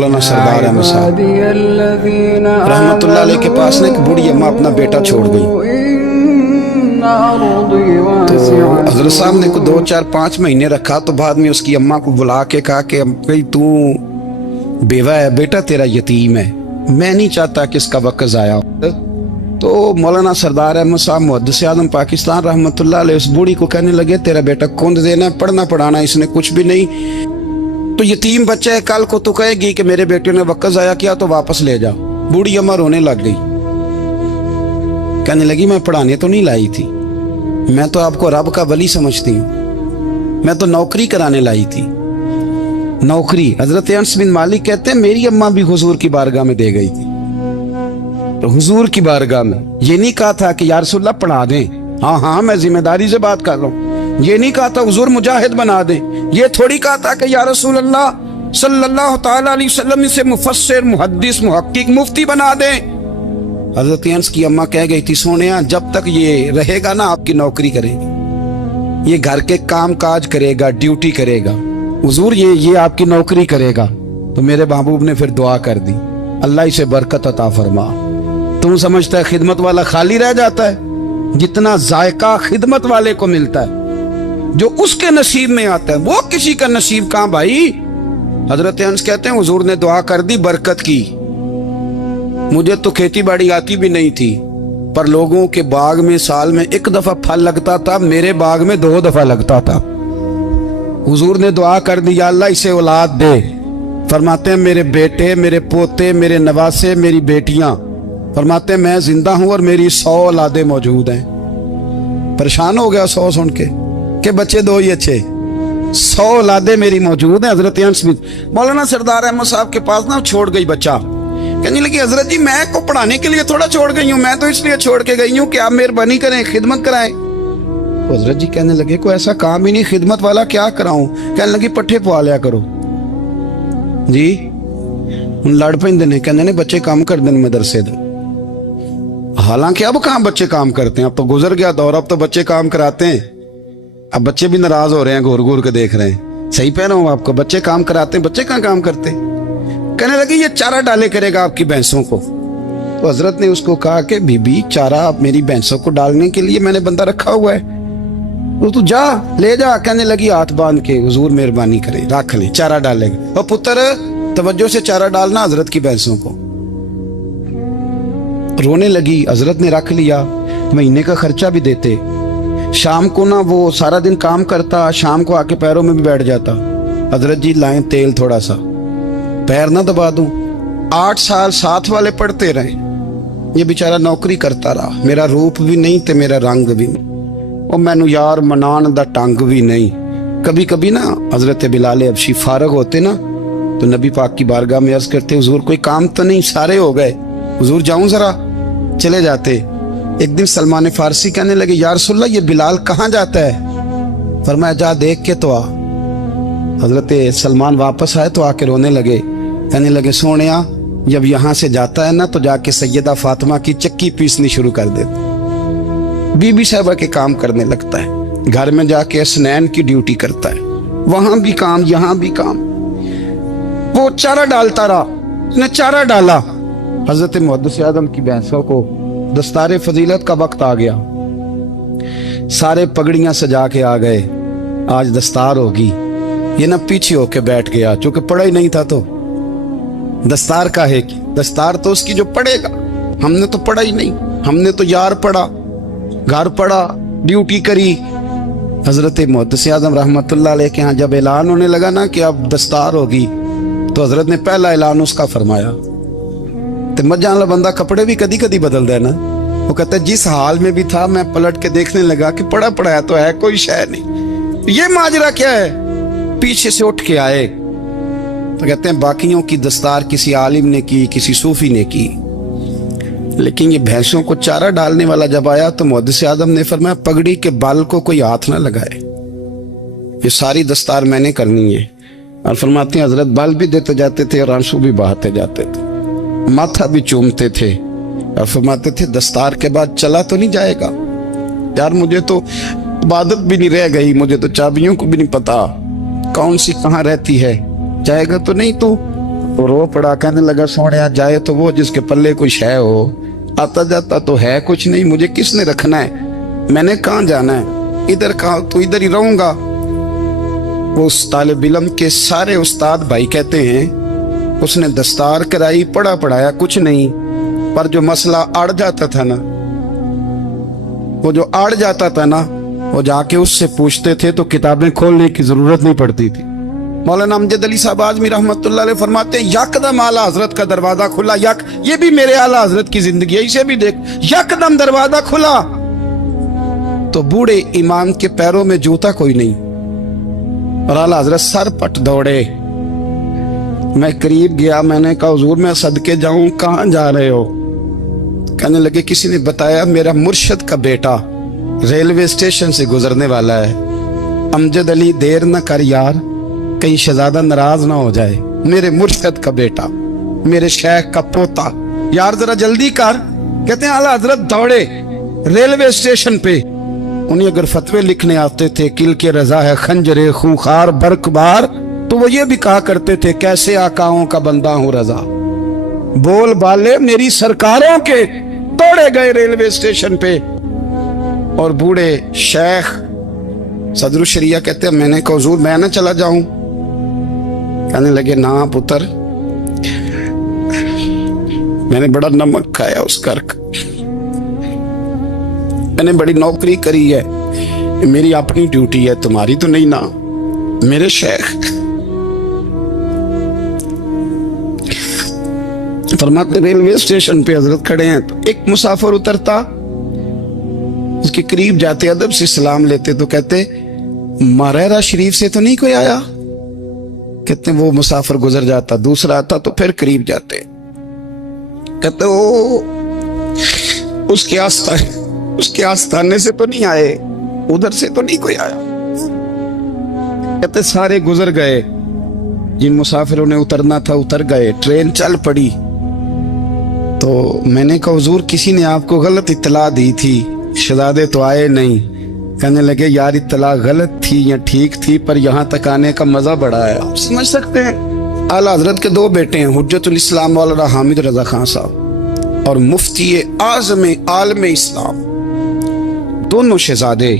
مولانا سردار احمد صاحب رحمتullah علیہ کے پاس ایک بوڑھی اماں اپنا بیٹا چھوڑ گئی. تو حضرت صاحب نے کو 2 4 5 مہینے رکھا. تو بعد میں اس کی اماں کو بلا کے کہا کہ بھئی تو بیوہ ہے، بیٹا تیرا یتیم ہے، میں نہیں چاہتا کہ اس کا وقت ضائع ہو. تو مولانا سردار احمد صاحب محدث اعظم پاکستان رحمتullah علیہ اس بوڑھی کو کہنے لگے تیرا بیٹا کون دینا ہے، پڑھنا پڑھانا اس نے کچھ بھی نہیں، تو یتیم بچہ ہے، کل کو تو کہے گی کہ میرے بیٹے نے وقت ضائع کیا تو واپس لے جا. بوڑھی اماں رونے لگ گئی، کہنے لگی میں پڑھانے تو نہیں لائی تھی، میں تو آپ کو رب کا ولی سمجھتی ہوں، میں تو نوکری کرانے لائی تھی. نوکری. حضرت انس بن مالک کہتے ہیں میری اماں بھی حضور کی بارگاہ میں دے گئی تھی. تو حضور کی بارگاہ میں یہ نہیں کہا تھا کہ یا رسول اللہ پڑھا دیں، ہاں ہاں میں ذمہ داری سے بات کر رہا ہوں. یہ نہیں کہا تھا حضور مجاہد بنا دیں، یہ تھوڑی کہا تھا کہ یا رسول اللہ صلی اللہ تعالی علیہ وسلم سے مفسر محدث محقق مفتی بنا دیں. حضرت انس کی اماں کہہ گئی تھی سونیا جب تک یہ رہے گا نا آپ کی نوکری کرے گی، یہ گھر کے کام کاج کرے گا، ڈیوٹی کرے گا. حضور یہ آپ کی نوکری کرے گا. تو میرے محبوب نے پھر دعا کر دی اللہ اسے برکت عطا فرما. تم سمجھتا ہے خدمت والا خالی رہ جاتا ہے؟ جتنا ذائقہ خدمت والے کو ملتا ہے جو اس کے نصیب میں آتا ہے وہ کسی کا نصیب کہاں بھائی. حضرت انس کہتے ہیں حضور نے دعا کر دی برکت کی. مجھے تو کھیتی باڑی آتی بھی نہیں تھی، پر لوگوں کے باغ میں سال میں 1 دفعہ پھل لگتا تھا، میرے باغ میں 2 دفعہ لگتا تھا. حضور نے دعا کر دی یا اللہ اسے اولاد دے. فرماتے ہیں میرے بیٹے، میرے پوتے، میرے نواسے، میری بیٹیاں، فرماتے ہیں میں زندہ ہوں اور میری 100 اولادیں موجود ہیں. پریشان ہو گیا 100 سن کے کہ بچے 2 ہی اچھے، 100 اولادیں میری موجود ہیں. حضرت انس بن مولانا سردار احمد صاحب کے پاس نہ چھوڑ گئی بچہ، کہنے لگی حضرت جی میں کو پڑھانے کے لیے تھوڑا چھوڑ گئی ہوں، میں تو اس لیے چھوڑ کے گئی ہوں کہ آپ مہربانی کریں خدمت کرائیں. حضرت جی کہنے لگے کوئی ایسا کام ہی نہیں، خدمت والا کیا کراؤں؟ کہنے لگی پٹھے پوا لیا کرو. جی ان لڑ پیندے نے کہنے نے بچے کام کر دیں مدرسے دے. حالانکہ اب کہاں بچے کام کرتے ہیں، اب تو گزر گیا دور، اب تو بچے کام کراتے ہیں. اب بچے بھی ناراض ہو رہے ہیں، گھور گھور کے دیکھ رہے ہیں. صحیح پہ رہا ہوں آپ کو، بچے کام کراتے ہیں، بچے کہاں کام کرتے. کہنے لگے یہ چارہ ڈالے کرے گا آپ کی بھینسوں کو. تو حضرت نے اس کو کہا کہ بی بی چارہ میری بھینسوں کو ڈالنے کے لیے میں نے بندہ رکھا ہوا ہے، تو جا لے جا. کہنے لگی ہاتھ باندھ کے حضور مہربانی کرے رکھ لیں چارہ ڈالے گا. اور پتر توجہ سے چارہ ڈالنا حضرت کی بھینسوں کو. رونے لگی. حضرت نے رکھ لیا، مہینے کا خرچہ بھی دیتے. شام کو نا وہ سارا دن کام کرتا، شام کو آ کے پیروں میں بھی بیٹھ جاتا. حضرت جی لائیں تیل تھوڑا سا، پیر نہ دبا دوں. 8 سال ساتھ والے پڑھتے رہے، یہ بیچارہ نوکری کرتا رہا. میرا روپ بھی نہیں تے میرا رنگ بھی نہیں، اور مینو یار منان دا ٹنگ بھی نہیں. کبھی کبھی نا حضرت بلال حبشی فارغ ہوتے نا تو نبی پاک کی بارگاہ میں عرض کرتے حضور کوئی کام تو نہیں، سارے ہو گئے، حضور جاؤں ذرا، چلے جاتے. ایک دن سلمان فارسی کہنے لگے یا رسول اللہ یہ بلال کہاں جاتا ہے؟ فرمایا جا دیکھ کے تو آ. حضرت سلمان واپس آئے تو آ کے رونے لگے، کہنے لگے سونیا جب یہاں سے جاتا ہے نا تو جا کے سیدہ فاطمہ کی چکی پیسنی شروع کر دیتا، بی بی صاحبہ کے کام کرنے لگتا ہے، گھر میں جا کے اسنین کی ڈیوٹی کرتا ہے، وہاں بھی کام یہاں بھی کام. وہ چارہ ڈالتا رہا، اس نے چارہ ڈالا. حضرت محدث اعظم کی بھینسوں کو دستار فضیلت کا وقت آ گیا، سارے پگڑیاں سجا کے آ گئے، آج دستار ہوگی. یہ نہ پیچھے ہو کے بیٹھ گیا، چونکہ پڑھا ہی نہیں تھا تو دستار کا ہے کہ دستار تو اس کی جو پڑھے گا. ہم نے تو پڑھا ہی نہیں، ہم نے تو یار پڑھا، گھر پڑھا، ڈیوٹی کری. حضرت محدث اعظم رحمتullah علیہ کے ہاں جب اعلان ہونے لگا نا کہ اب دستار ہوگی تو حضرت نے پہلا اعلان اس کا فرمایا. تو مجھان لا بندہ کپڑے بھی کدی کدی بدل دے نا. وہ کہتا ہے جس حال میں بھی تھا میں پلٹ کے دیکھنے لگا کہ پڑھا پڑھایا تو ہے کوئی شے نہیں، یہ ماجرا کیا ہے. پیچھے سے اٹھ کے آئے تو کہتے ہیں باقیوں کی دستار کسی عالم نے کی، کسی صوفی نے کی، لیکن یہ بھینسوں کو چارہ ڈالنے والا جب آیا تو محدث اعظم نے فرمایا پگڑی کے بال کو کوئی ہاتھ نہ لگائے، یہ ساری دستار میں نے کرنی ہے. اور فرماتے ہیں حضرت بال بھی دیتے جاتے تھے اور آنسو بھی بہاتے جاتے تھے، ماتھا بھی چومتے تھے، اور فرماتے تھے دستار کے بعد چلا تو نہیں جائے گا یار، مجھے تو عبادت بھی نہیں رہ گئی، مجھے تو چابیوں کو بھی نہیں پتا کون سی کہاں رہتی ہے، جائے گا تو نہیں تو तो रो पड़ा, कहने लगा सोनिया जाए तो वो जिसके पल्ले कोई शय हो, आता जाता तो है कुछ नहीं, मुझे किसने रखना है, मैंने कहाँ जाना है, इधर कहाँ, तो इधर ही रहूंगा। उस तालिब इल्म के सारे उस्ताद भाई कहते हैं उसने दस्तार कराई, पढ़ा पढ़ाया कुछ नहीं, पर जो मसला अड़ जाता था ना, वो जो अड़ जाता था ना, वो जाके उससे पूछते थे तो किताबें खोलने की जरूरत नहीं पड़ती थी। मौलाना अमजद अली साहब आजमी रहमतुल्लाह अलैह फरमाते हैं यकदम आला हजरत का दरवाजा खुला, ये भी मेरे आला हजरत की जिंदगी है, इसे भी देख, यकदम दरवाजा खुला तो बूढ़े इमाम के पैरों में जूता कोई नहीं, और आला हजरत सर पट दौड़े। मैं करीब गया, मैंने कहा हुजूर मैं सदके जाऊं, कहां जा रहे हो? कहने लगे किसी ने बताया मेरा मुर्शद का बेटा रेलवे स्टेशन से गुजरने वाला है, अमजद अली देर न कर यार, कहीं शहजादा नाराज ना हो जाए, मेरे मुर्शद का बेटा, मेरे शेख का पोता, यार जरा जल्दी कर। कहते हैं आला हजरत दौड़े रेलवे स्टेशन पे, उन्हें अगर फतवे लिखने आते थे किल के रजा है खंजरे खूंखार बरकबार, तो वो ये भी कहा करते थे कैसे आकाओं का बंदा हूं रजा, बोल बाले मेरी सरकारों के। दौड़े गए रेलवे स्टेशन पे, और बूढ़े शेख सदरुल शरिया कहते हैं मैंने कहा हुजूर मैं ना चला जाऊं? कहने लगे ना पुत्र, मैंने बड़ा नमक खाया उस घर का, मैंने बड़ी नौकरी करी है, मेरी अपनी ड्यूटी है, तुम्हारी तो नहीं ना। मेरे शेख फरमाते रेलवे स्टेशन पे हजरत खड़े हैं, तो एक मुसाफिर उतरता, उसके करीब जाते अदब से सलाम लेते तो कहते मारेरा शरीफ से तो नहीं कोई आया? कहते वो मुसाफिर गुजर जाता, दूसरा आता तो फिर करीब जाते, कहते ओ उसके आस्थाने से तो नहीं आए, उधर से तो नहीं कोई आया। कहते सारे गुजर गए, जिन मुसाफिरों ने उतरना था उतर गए, ट्रेन चल पड़ी। तो मैंने कहा हुजूर किसी ने आपको गलत इत्तला दी थी, शहजादे तो आए नहीं। कहने लगे यार इत्तला गलत थी या ठीक थी, पर यहाँ तक आने का मजा बड़ा है, आप समझ सकते हैं। आला हजरत के दो बेटे हैं, हुज्जतुल इस्लाम मौलाना हामिद रजा खान साहब और मुफ्ती आज़म आलम इस्लाम, दोनों शहजादे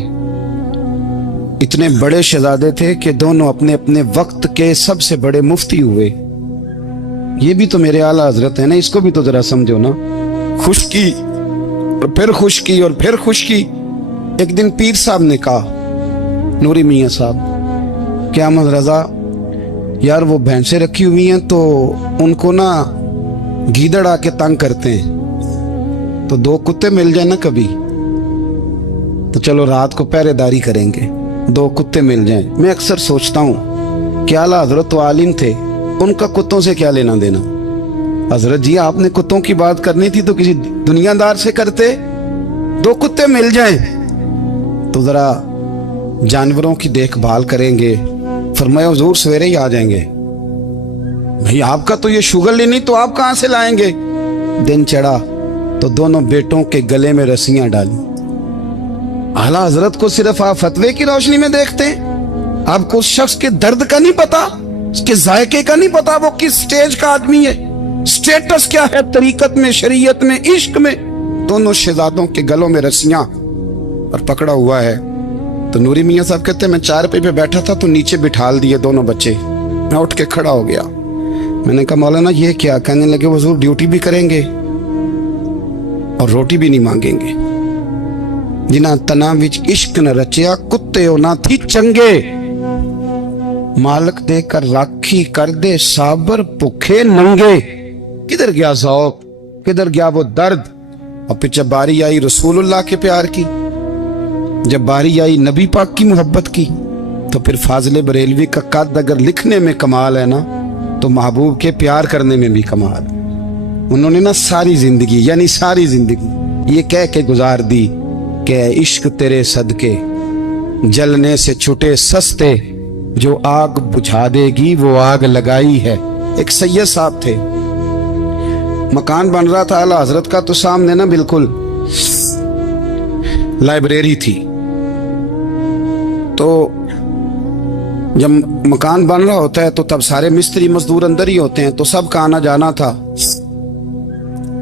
इतने बड़े शहजादे थे कि दोनों अपने अपने वक्त के सबसे बड़े मुफ्ती हुए। ये भी तो मेरे आला हजरत है ना, इसको भी तो जरा समझो ना। खुशकी और फिर खुशकी और फिर खुशकी। एक दिन पीर साहब ने कहा, नूरी मियाँ साहब, क्या अहमद रजा यार वो भैंसें रखी हुई हैं तो उनको ना गीदड़ आके तंग करते हैं, तो दो कुत्ते मिल जाए ना कभी, तो चलो रात को पहरेदारी करेंगे, दो कुत्ते मिल जाएं। मैं अक्सर सोचता हूँ कि आला हजरत तो आलिम थे, उनका कुत्तों से क्या लेना देना। हजरत जी आपने कुत्तों की बात करनी थी तो किसी दुनियादार से करते, दो कुत्ते मिल जाएं तो जरा जानवरों की देखभाल करेंगे। फरमाया हुजूर सवेरे ही आ जाएंगे। भाई आपका तो ये शुगर लेनी, तो आप कहां से लाएंगे? दिन चढ़ा तो दोनों बेटों के गले में रस्सियां डाली। आला हजरत को सिर्फ आप फतवे की रोशनी में देखते हैं, आपको उस शख्स के दर्द का नहीं पता, उसके जायके का नहीं पता, वो किस स्टेज का आदमी है, स्टेटस क्या है तरीकत में, शरीयत में, इश्क में। दोनों शहजादों के गलों में रस्सियां और पकड़ा हुआ है। तो नूरी मियाँ साहब कहते हैं मैं चारपाई पे बैठा था तो नीचे बिठाल दिए दोनों बच्चे, मैं उठ के खड़ा हो गया। मैंने कहा मौलाना ये क्या? कहने लगे हुजूर ड्यूटी भी करेंगे और रोटी भी नहीं मांगेंगे। जिन्हां तना विच इश्क न रचिया, कुत्ते हो ना थी चंगे, मालक देकर राखी कर दे साबर भुखे नंगे। किधर गया ज़ौक़, किधर गया वो दर्द? और फिर जब बारी आई रसूलुल्लाह के प्यार की, जब बारी आई नबी पाक की मोहब्बत की, तो फिर फाजिल बरेलवी का कद अगर लिखने में कमाल है ना, तो महबूब के प्यार करने में भी कमाल। उन्होंने ना सारी जिंदगी, यानी सारी जिंदगी ये कह के गुजार दी कि इश्क तेरे सदके जलने से छुटे सस्ते, जो आग बुझा देगी वो आग लगाई है। एक सैयद साहब थे, मकान बन रहा था आला हजरत का, तो सामने ना बिल्कुल लाइब्रेरी थी। तो जब मकान बन रहा होता है तो तब सारे मिस्त्री मजदूर अंदर ही होते हैं, तो सबका आना जाना था,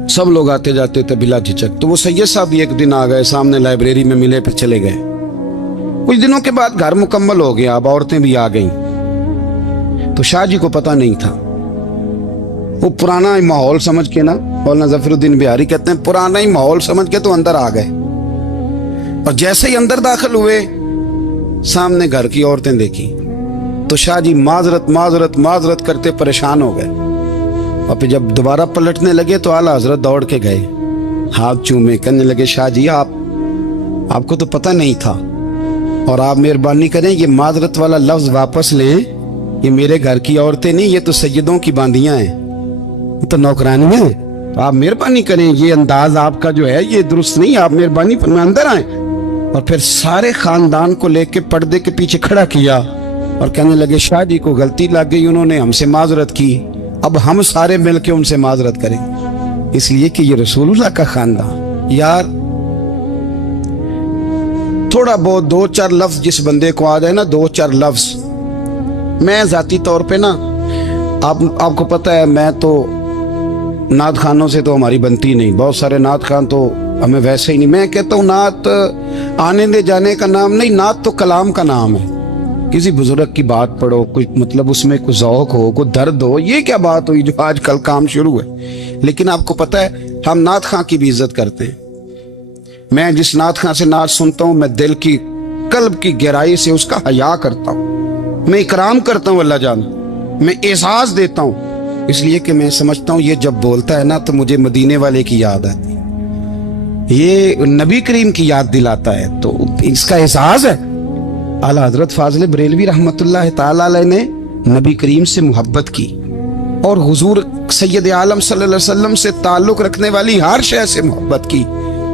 सब लोग आते जाते थे बिला झिझक। तो वो सैयद साहब भी एक दिन आ गए, सामने लाइब्रेरी में मिले, फिर चले गए। कुछ दिनों के बाद घर मुकम्मल हो गया, अब औरतें भी आ गईं। तो शाह जी को पता नहीं था, वो पुराना ही माहौल समझ के ना, मौलाना जफरुद्दीन बिहारी कहते हैं पुराना ही माहौल समझ के तो अंदर आ गए। और जैसे ही अंदर दाखिल हुए, सामने घर की औरतें देखी तो शाह जी माजरत माजरत माजरत करते परेशान हो गए। और फिर जब दोबारा पलटने लगे तो आला हजरत दौड़ के गए, हाथ चूमे, कहने लगे शाह जी आपको तो पता नहीं था, और आप मेहरबानी करें ये माजरत वाला लफ्ज वापस लें, ये मेरे घर की औरतें नहीं, ये तो सैयदों की बांदियां हैं, ये तो नौकरानी है, तो आप मेहरबानी करें, ये अंदाज आपका जो है ये दुरुस्त नहीं, आप मेहरबानी फरमाएं अंदर आए। और फिर सारे खानदान को लेके पर्दे के पीछे खड़ा किया और कहने लगे शाह जी को गलती लग गई, उन्होंने हमसे माजरत की, अब हम सारे मिलके उनसे माजरत करें, इसलिए कि ये रसूलुल्लाह का खानदान। यार थोड़ा बहुत 2-4 लफ्ज जिस बंदे को आ जाए ना, 2-4 लफ्ज, मैं जाती तौर पे ना, आपको पता है मैं तो नात खानों से तो हमारी बनती नहीं, बहुत सारे नात खान तो हमें वैसे ही नहीं। मैं कहता हूँ नात आने दे जाने का नाम नहीं, नात तो कलाम का नाम है। किसी बुजुर्ग की बात पढ़ो, कोई मतलब उसमें कोई ज़ौक़ हो, कोई दर्द हो, ये क्या बात हुई जो आजकल काम शुरू है। लेकिन आपको पता है हम नात खां की भी इज्जत करते हैं। मैं जिस नात खां से नात सुनता हूँ, मैं दिल की कल्ब की गहराई से उसका हया करता हूँ, मैं इकराम करता हूँ, अल्लाह जान, मैं एहसास देता हूँ, इसलिए कि मैं समझता हूँ ये जब बोलता है ना तो मुझे मदीने वाले की याद आती है, ये नबी करीम की याद दिलाता है, तो इसका एहसास है। आला हजरत फाजिल बरेलवी रहमतुल्लाह ताला अलैह ने नबी करीम से मोहब्बत की और हुजूर सैयद आलम सल्लल्लाहु अलैहि वसल्लम से ताल्लुक रखने वाली हर शय से मोहब्बत की।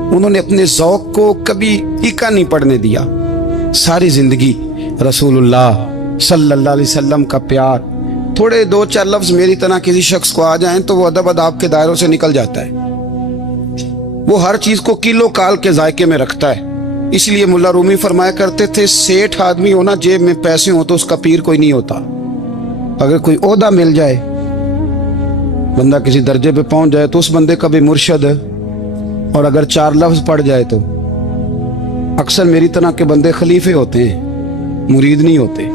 उन्होंने अपने ज़ौक़ को कभी फीका नहीं पड़ने दिया। सारी जिंदगी रसूलुल्लाह सल्लल्लाहु अलैहि वसल्लम का प्यार। थोड़े 2-4 लफ्ज मेरी तरह किसी शख्स को आ जाएं तो वो अदब अदाब के दायरों से निकल जाता है। वो हर चीज को किलो काल के जायके में रखता है। इसलिए मुल्ला रूमी फरमाया करते थे, सेठ आदमी होना जेब में पैसे हो तो उसका पीर कोई नहीं होता। अगर कोई ओहदा मिल जाए, बंदा किसी दर्जे पे पहुंच जाए तो उस बंदे का भी मुर्शद, और अगर 4 लफ्ज पढ़ जाए तो अक्सर मेरी तरह के बंदे खलीफे होते हैं, मुरीद नहीं होते।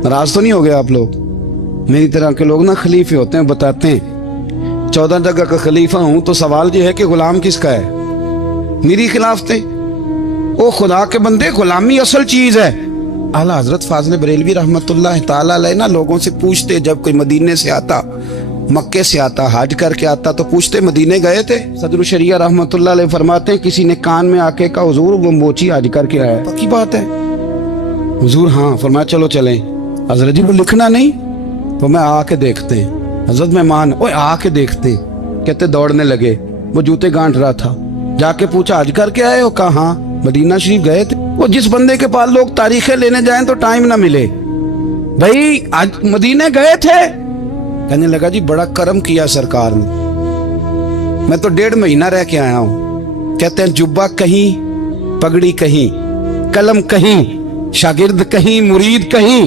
नाराज तो नहीं हो गए आप लोग? मेरी तरह के लोग ना खलीफे होते हैं, बताते हैं 14 जगह का खलीफा हूं तो सवाल ये है कि गुलाम किसका है? मेरी खिलाफते। ओ खुदा के बंदे, गुलामी असल चीज है। आला हजरत फाजिल बरेलवी रहमतुल्लाह ताला अलैह ना लोगों से पूछते, जब कोई मदीने से आता, मक्के से आता, हज करके आता तो पूछते मदीने गए थे? सदर शरिया रहमतुल्लाह अलैह फरमाते हैं किसी ने कान में आके कहा हुजूर वो मोची हज करके आया। पक्की बात है? हुजूर हाँ। फरमाया चलो चलें। हजरत जी को लिखना नहीं? तो मैं आके देखते हैं। हजरत मेहमान, ओए आके देखते। कहते दौड़ने लगे, वो जूते गांठ रहा था। जाके पूछा हज करके आए हो? कहा हाँ। मदीना शरीफ गए थे? वो जिस बंदे के पास लोग तारीखें लेने जाएं तो टाइम ना मिले, भाई आज मदीने गए थे? कहने लगा जी बड़ा करम किया सरकार ने, मैं तो 1.5 महीना रह के आया हूं। कहते हैं जुब्बा कहीं, पगड़ी कहीं, कलम कहीं, शागिर्द कहीं, मुरीद कहीं,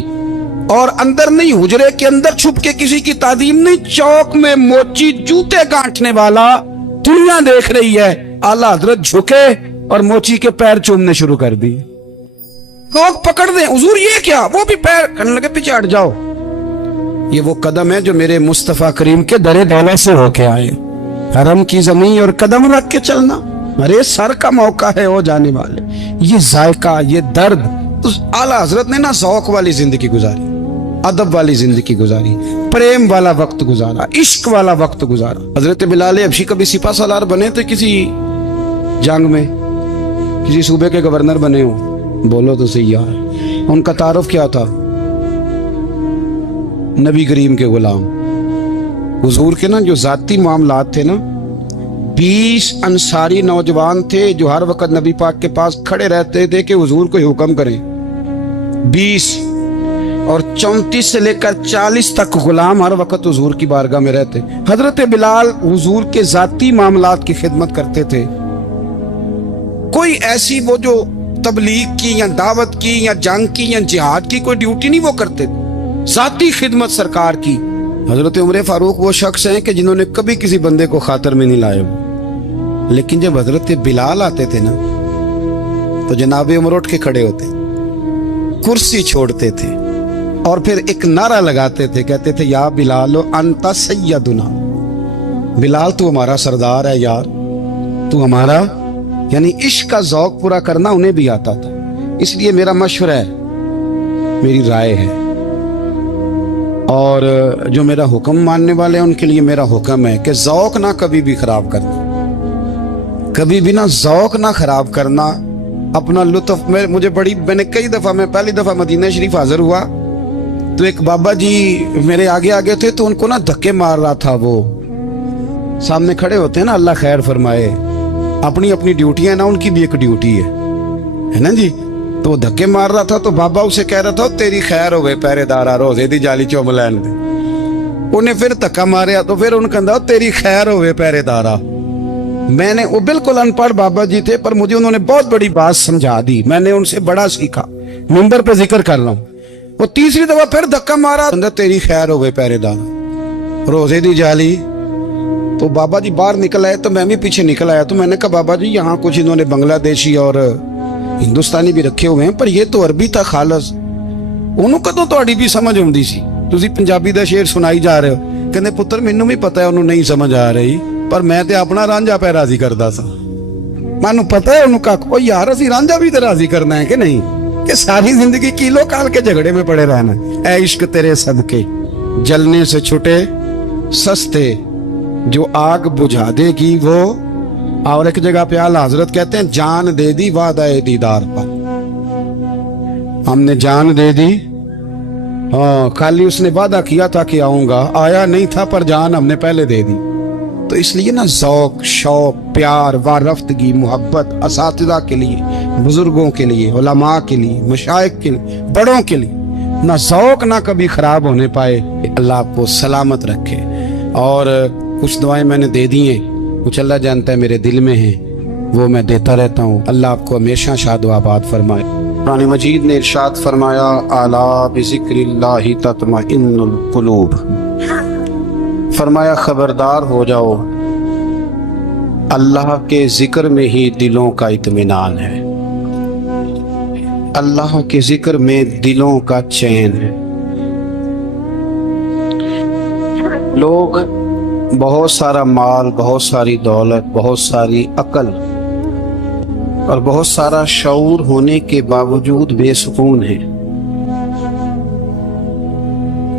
और अंदर नहीं, हुजरे के अंदर छुप के किसी की तादीम नहीं, चौक में मोची जूते गांठने वाला दुनिया देख रही है। आला हजरत झुके और मोची के पैर चूमने शुरू कर दिए। लोग पकड़ दें, हुजूर ये क्या? वो भी पैर, कहने लगे पीछे हट जाओ। ये वो कदम है जो मेरे मुस्तफा करीम के दरे दौले से होके आए। हरम की जमीन और कदम रख के चलना, अरे सर का मौका है वो जाने वाले। ये जायका, ये दर्द, तो आला हजरत ने ना ज़ौक़ वाली जिंदगी गुजारी, अदब वाली जिंदगी गुजारी, प्रेम वाला वक्त गुजारा, इश्क वाला वक्त गुजारा। हजरत बिलाल हबशी कभी सिपा सालार बने थे किसी जंग में, किसी सूबे के गवर्नर बने हो? बोलो तो सही यार। उनका तारुफ क्या था? नबी करीम के गुलाम। हुजूर के ना जो जाती मामलात थे ना, 20 अंसारी नौजवान थे जो हर वक्त नबी पाक के पास खड़े रहते थे कि हुजूर को हुक्म करें। 20 और 34 से लेकर 40 तक गुलाम हर वक्त हुजूर की बारगाह में रहते। हजरत बिलाल हुजूर के जाती मामलात की खिदमत करते थे। कोई ऐसी वो जो तबलीग की या दावत की या जंग की या जिहाद की कोई ड्यूटी नहीं वो करते, ज़ाती खिदमत सरकार की। हजरत उमर फारूक वो शख्स हैं कि जिन्होंने कभी किसी बंदे को खातर में नहीं लाया, लेकिन जब हजरत बिलाल आते थे ना तो जनाब उमर उठ के खड़े होते, कुर्सी छोड़ते थे और फिर एक नारा लगाते थे, कहते थे या बिलाल अंता सैयदुना, बिलाल तू हमारा सरदार है यार, तू हमारा। यानी इश्क का ज़ौक पूरा करना उन्हें भी आता था। इसलिए मेरा मशवरा है, मेरी राय है, और जो मेरा हुक्म मानने वाले हैं उनके लिए मेरा हुक्म है कि ज़ौक ना कभी भी खराब करना, कभी भी ना ज़ौक ना खराब करना, अपना लुत्फ। मैंने कई दफ़ा, मैं पहली दफ़ा मदीना शरीफ हाजिर हुआ तो एक बाबा जी मेरे आगे आगे थे, तो उनको ना धक्के मार रहा था। वो सामने खड़े होते हैं ना, अल्लाह खैर फरमाए, अपनी अपनी ड्यूटियां ना, उनकी भी एक ड्यूटी है ना जी। तो वो धक्के मार रहा था तो बाबा उसे कह रहा था तेरी खैर होवे पहरेदारा, रोजे दी जाली चुम लैन दे। उन्हें फिर धक्का मारिया तो फिर उन्हें कहता तेरी खैर होवे पहरेदारा। मैंने, वो बिल्कुल अनपढ़ बाबा जी थे, पर मुझे उन्होंने बहुत बड़ी बात समझा दी, मैंने उनसे बड़ा सीखा, मिंबर पे जिक्र कर रहा हूँ। वो तीसरी दफा फिर धक्का मारा, तेरी खैर होवे पहरेदारा, रोजे दी जाली। तो बाबा जी बाहर निकल आए तो मैं भी पीछे निकल आया। तो मैंने कहा बाबा जी यहाँ कुछ इन्होंने बांग्लादेशी और हिंदुस्तानी भी रखे हुए हैं, पर ये तो अरबी था खालस। ਉਹਨੂੰ ਕਦੋਂ ਤੁਹਾਡੀ ਵੀ ਸਮਝ ਆਉਂਦੀ ਸੀ? ਤੁਸੀਂ ਪੰਜਾਬੀ ਦਾ ਸ਼ੇਰ ਸੁਣਾਈ ਜਾ ਰਹੇ ਹੋ। ਕਹਿੰਦੇ ਪੁੱਤਰ ਮੈਨੂੰ ਵੀ ਪਤਾ ਹੈ ਉਹਨੂੰ ਨਹੀਂ ਸਮਝ ਆ ਰਹੀ, ਪਰ ਮੈਂ ਤੇ ਆਪਣਾ ਰਾਂਝਾ ਪੈ ਰਾਜ਼ੀ ਕਰਦਾ ਸਾਂ। ਮੈਨੂੰ ਪਤਾ ਹੈ ਉਹਨੂੰ ਕੱਖ, ਉਹ ਯਾਰ ਅਸੀਂ ਰਾਂਝਾ ਵੀ ਤੇ ਰਾਜ਼ੀ ਕਰਨਾ ਹੈ कि नहीं, कि सारी जिंदगी कीलो काल के झगड़े में पड़े रहना। ऐ इश्क तेरे सदके जलने से छुटे सस्ते, जो आग बुझा देगी वो। और एक जगह पे आला हजरत कहते हैं जान दे दी वादा दीदार पर, हमने जान दे दी। हाँ, खाली उसने वादा किया था कि आऊंगा, आया नहीं था, पर जान हमने पहले दे दी। तो इसलिए ना ज़ौक, शौक, प्यार, वारफ्तगी, मोहब्बत असातिज़ा के लिए, बुजुर्गों के लिए, उलमा के लिए, मशाइख के लिए, बड़ों के लिए, ना ज़ौक ना कभी ख़राब होने पाए। अल्लाह आपको सलामत रखे। और कुछ दुआएं मैंने दे दी हैं, कुछ अल्लाह जानता है मेरे दिल में है, वो मैं देता रहता हूँ। अल्लाह आपको हमेशा शाद व आबाद फरमाए। कुरान मजीद ने इरशाद फरमाया अला बिज़िक्रिल्लाहि तत्मइन्नुल कुलूब, फरमाया खबरदार हो जाओ, अल्लाह के जिक्र में ही दिलों का इत्मीनान है, अल्लाह के जिक्र में दिलों का चैन है। लोग बहुत सारा माल, बहुत सारी दौलत, बहुत सारी अकल और बहुत सारा शऊर होने के बावजूद बेसुकून हैं।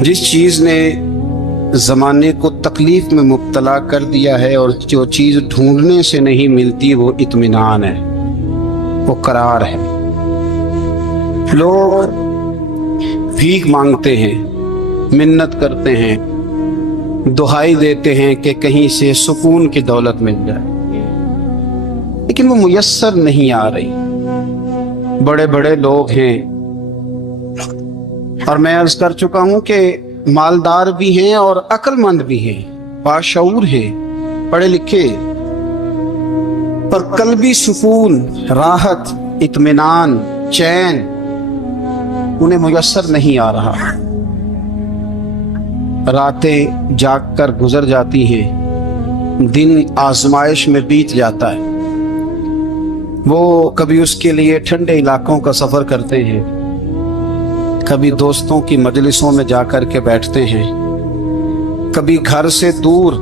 जिस चीज ने जमाने को तकलीफ में मुब्तला कर दिया है और जो चीज ढूंढने से नहीं मिलती वो इत्मीनान है, वो करार है। लोग भीख मांगते हैं, मिन्नत करते हैं, दुहाई देते हैं कि कहीं से सुकून की दौलत मिल जाए, लेकिन वो मुयस्सर नहीं आ रही। बड़े बड़े लोग हैं, और मैं अर्ज कर चुका हूं कि मालदार भी हैं और अक्लमंद भी हैं, बाशऊर हैं, पढ़े लिखे, पर कल्बी सुकून, राहत, इत्मीनान, चैन उन्हें मुयस्सर नहीं आ रहा। रातें जाग कर गुजर जाती हैं, दिन आजमाइश में बीत जाता है। वो कभी उसके लिए ठंडे इलाकों का सफर करते हैं, कभी दोस्तों की मजलिसों में जाकर के बैठते हैं, कभी घर से दूर